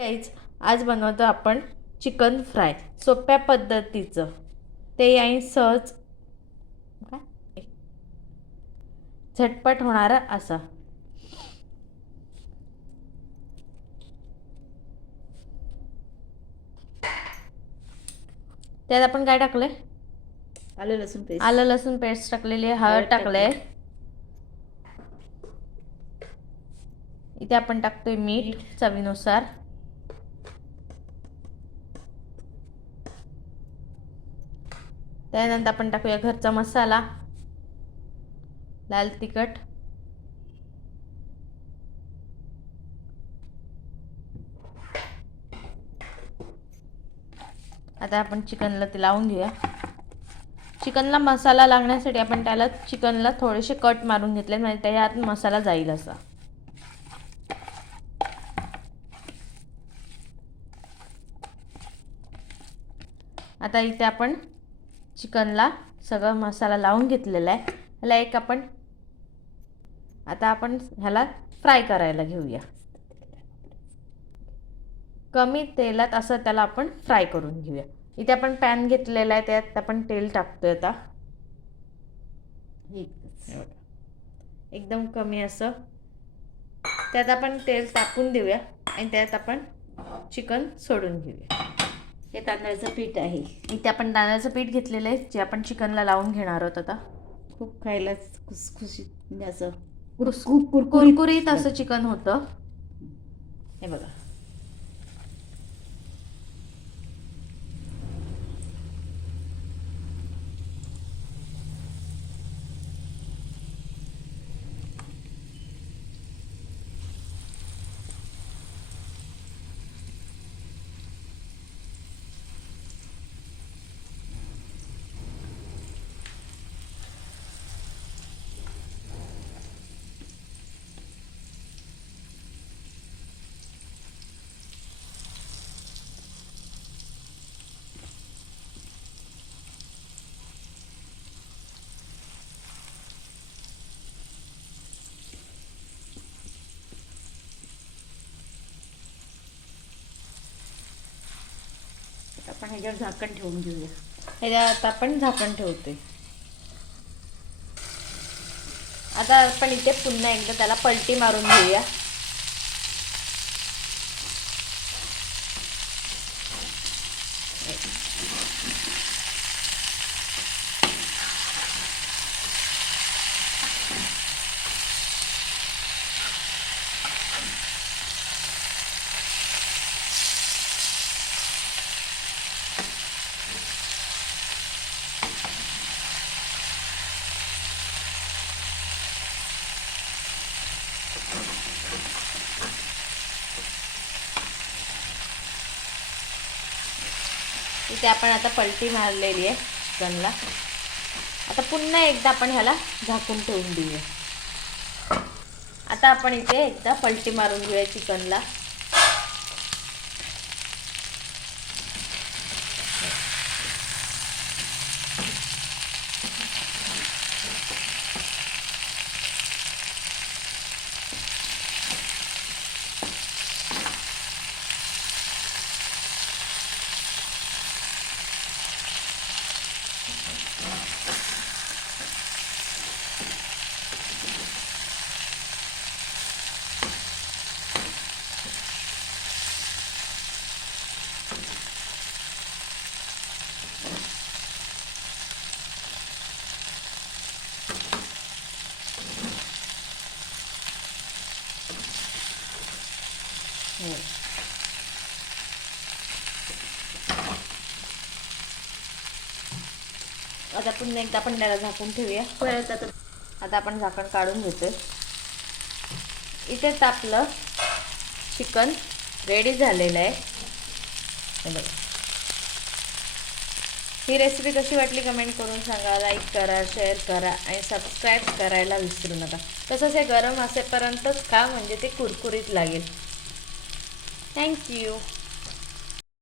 काहीच आज बनवतो आपण चिकन फ्राय. सोप्या पद्धतीचं. ते आणि सहज. काय? झटपट होणारं असं. त्यात आपण काय टाकलंय? आलं लसूण पेस्ट. आलं लसूण पेस्ट टाकलेली आहे. हळद हळद टाकलंय. इथे आपण टाकतोय मीठ. चवीनुसार. त्यानंतर आपण टाकूया घरचा मसाला. लाल तिखट. आता आपण चिकनला ते लावून घेऊया. चिकनला मसाला लागण्यासाठी आपण त्याला चिकनला थोडेसे कट मारून घेतले म्हणजे त्याच्यात मसाला जाईल असा. आता इथे आपण चिकनला सगळं मसाला लावून घेतलेला आहे. ह्याला एक आपण आता आपण ह्याला फ्राय करायला घेऊया. कमी तेलात असं त्याला आपण फ्राय करून घेऊया. इथे आपण पॅन घेतलेला आहे त्यात आपण तेल टाकतोय आता. एकदम कमी असं. त्यात आपण तेल टाकून देऊया आणि त्यात आपण चिकन सोडून घेऊया. हे तांदळाचं पीठ आहे. इथे आपण दाण्याचं पीठ घेतलेलं आहे जे आपण चिकनला लावून घेणार आहोत आता. खूप खायला खुसखुशीत म्हणजे असं कुरकुरीत असं चिकन होतं. हे बघा. आपण ह्याच्यावर झाकण ठेवून घेऊया. ह्याच्यात आता आपण झाकण ठेवतोय. आता आपण इथे पुन्हा एकदा त्याला पलटी मारून घेऊया. इथे आपण आता पलटी मारलेली आहे चिकनला. आता पुन्हा एकदा आपण ह्याला झाकून ठेवून देऊया. आता आपण इथे एकदा पलटी मारून घेऊया चिकनला. हे. आता पुन्हा एकदा आपण त्याला झाकून ठेवूया. परत आता आता आपण झाकण काढून घेतोय. इथेच आपलं चिकन रेडी झालेलं आहे. हे बघा. ही रेसिपी कशी वाटली कमेंट करून सांगा. लाईक करा शेअर करा आणि सबस्क्राईब करायला विसरू नका. तसंच हे गरम असेपर्यंतच खा म्हणजे ते कुरकुरीत लागेल. Thank you.